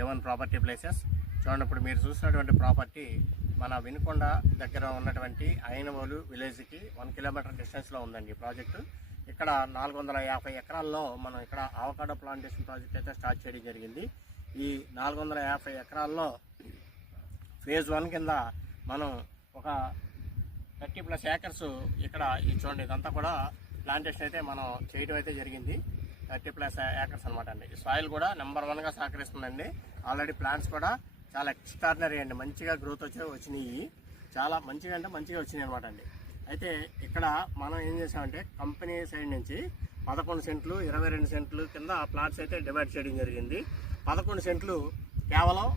A1 property places. చూడండి, ఇప్పుడు మీరు చూసినటువంటి ప్రాపర్టీ మన వినుకొండ దగ్గర ఉన్నటువంటి అయినవోలు విలేజ్కి 1 కిలోమీటర్ డిస్టెన్స్లో ఉందండి ఈ ప్రాజెక్టు. ఇక్కడ 450 ఎకరాల్లో మనం ఇక్కడ అవకాడో ప్లాంటేషన్ ప్రాజెక్ట్ అయితే స్టార్ట్ చేయడం జరిగింది. ఈ 450 ఎకరాల్లో ఫేజ్ 1 కింద మనం ఒక 30+ ఏకర్స్ ఇక్కడ చూడండి, ఇదంతా కూడా ప్లాంటేషన్ అయితే మనం చేయడం అయితే జరిగింది. 30+ ఏకర్స్ అనమాట అండి. సాయిల్ కూడా నెంబర్ 1గా సహకరిస్తుందండి. ఆల్రెడీ ప్లాంట్స్ కూడా చాలా ఎక్స్ట్రాడినరీ అండి, మంచిగా గ్రోత్ వచ్చినాయి. చాలా మంచిగా అంటే మంచిగా వచ్చినాయి అనమాట అండి. అయితే ఇక్కడ మనం ఏం చేసామంటే కంపెనీ సైడ్ నుంచి 11 సెంట్లు 22 సెంట్లు కింద ప్లాట్స్ అయితే డివైడ్ చేయడం జరిగింది. 11 సెంట్లు కేవలం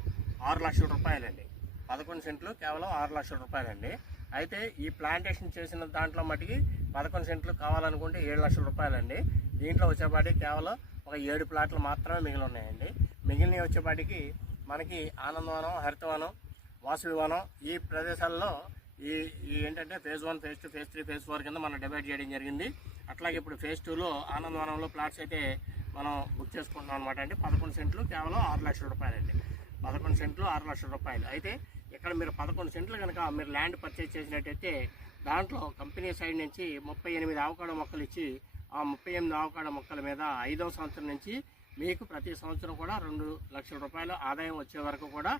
6 లక్షల రూపాయలండి. 11 సెంట్లు కేవలం 6 లక్షల రూపాయలండి. అయితే ఈ ప్లాంటేషన్ చేసిన దాంట్లో మటుకి 11 సెంట్లు కావాలనుకుంటే 7 లక్షల రూపాయలండి. దీంట్లో వచ్చేపాటికి కేవలం ఒక 7 ప్లాట్లు మాత్రమే మిగిలి ఉన్నాయండి. మిగిలినవి వచ్చేపాటికి మనకి ఆనందవనం, హరితవనం, వాసవివనం ఈ ప్రదేశాల్లో ఈ ఏంటంటే ఫేజ్ 1, ఫేజ్ 2, ఫేజ్ 3, ఫేజ్ 4 కింద మనం డివైడ్ చేయడం జరిగింది. అట్లాగే ఇప్పుడు ఫేజ్ 2లో ఆనందవనంలో ప్లాట్స్ అయితే మనం బుక్ చేసుకుంటున్నాం అనమాట అండి. 11 సెంట్లు కేవలం 6 లక్షల రూపాయలండి. 11 సెంట్లు 6 లక్షల రూపాయలు. అయితే ఇక్కడ మీరు 11 సెంట్లు కనుక మీరు ల్యాండ్ పర్చేజ్ చేసినట్టయితే దాంట్లో కంపెనీ సైడ్ నుంచి 38 అవకాడో మొక్కలు ఇచ్చి ఆ 38 అవకాడో మొక్కల మీద 5వ సంవత్సరం నుంచి మీకు ప్రతి సంవత్సరం కూడా 2 లక్షల రూపాయలు ఆదాయం వచ్చే వరకు కూడా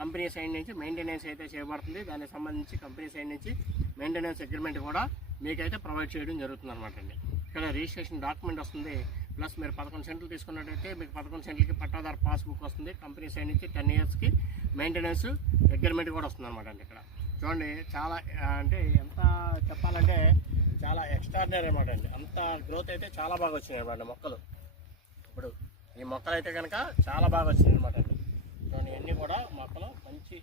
కంపెనీ సైడ్ నుంచి మెయింటెనెన్స్ అయితే చేయబడుతుంది. దానికి సంబంధించి కంపెనీ సైడ్ నుంచి మెయింటెనెన్స్ అగ్రిమెంట్ కూడా మీకైతే ప్రొవైడ్ చేయడం జరుగుతుంది అనమాట అండి. ఇక్కడ రిజిస్ట్రేషన్ డాక్యుమెంట్ వస్తుంది. ప్లస్ మీరు 11 సెంట్లు తీసుకున్నట్టయితే మీకు 11 సెంట్లకి పట్టాదారు పాస్బుక్ వస్తుంది. కంపెనీ సైడ్ నుంచి 10 ఇయర్స్కి మెయింటెనెన్స్ అగ్రిమెంట్ కూడా వస్తుంది అనమాట అండి. ఇక్కడ చూడండి, చాలా అంటే ఎంత చెప్పాలంటే చాలా ఎక్స్ట్రాడినరీ అనమాట అండి. అంత గ్రోత్ అయితే చాలా బాగా వచ్చినాయి అనమాట మొక్కలు. ఇప్పుడు ఈ మొక్కలు అయితే కనుక చాలా బాగా వచ్చినాయి అనమాట అండి. చూడండి, ఇవన్నీ కూడా మొక్కలు మంచి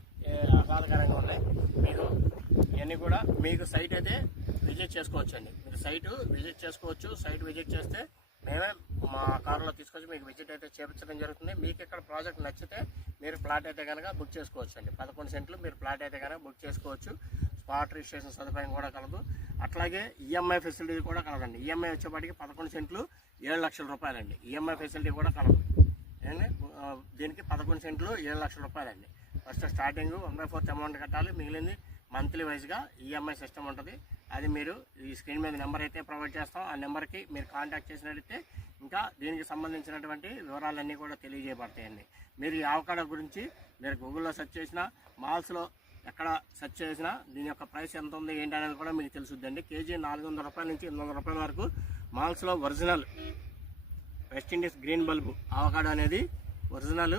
ఆహ్లాదకరంగా ఉన్నాయి. మీరు ఇవన్నీ కూడా మీకు సైట్ అయితే విజిట్ చేసుకోవచ్చు అండి. మీరు సైట్ విజిట్ చేసుకోవచ్చు. సైట్ విజిట్ చేస్తే మేమే మా కారులో తీసుకొచ్చి మీకు విజిట్ అయితే చేయించడం జరుగుతుంది. మీకు ఇక్కడ ప్రాజెక్ట్ నచ్చితే మీరు ప్లాట్ అయితే కనుక బుక్ చేసుకోవచ్చు అండి. 11 సెంట్లు మీరు ప్లాట్ అయితే కనుక బుక్ చేసుకోవచ్చు. స్పాట్ రిజిస్ట్రేషన్ సదుపాయం కూడా కలదు. అట్లాగే ఈఎంఐ ఫెసిలిటీ కూడా కలదండి. ఈఎంఐ వచ్చేపాటికి 11 సెంట్లు 7 లక్షల రూపాయలండి. ఈఎంఐ ఫెసిలిటీ కూడా కలదు. దీనికి 11 సెంట్లు 7 లక్షల రూపాయలండి. ఫస్ట్ స్టార్టింగ్ 1/4 అమౌంట్ కట్టాలి. మిగిలింది మంత్లీ వైజ్గా ఈఎంఐ సిస్టమ్ ఉంటుంది. అది మీరు ఈ స్క్రీన్ మీద నెంబర్ అయితే ప్రొవైడ్ చేస్తాం. ఆ నెంబర్కి మీరు కాంటాక్ట్ చేసినట్లయితే ఇంకా దీనికి సంబంధించినటువంటి వివరాలన్నీ కూడా తెలియజేయబడతాయండి. మీరు ఈ అవకాడో గురించి మీరు గూగుల్లో సెర్చ్ చేసినా, మాల్స్లో ఎక్కడ సెర్చ్ చేసినా దీని యొక్క ప్రైస్ ఎంత ఉంది ఏంటి అనేది కూడా మీకు తెలుసుద్దండి. కేజీ 400 రూపాయల నుంచి 800 రూపాయల వరకు మాల్స్లో original West Indies green bulb avocado అనేది ఒరిజినల్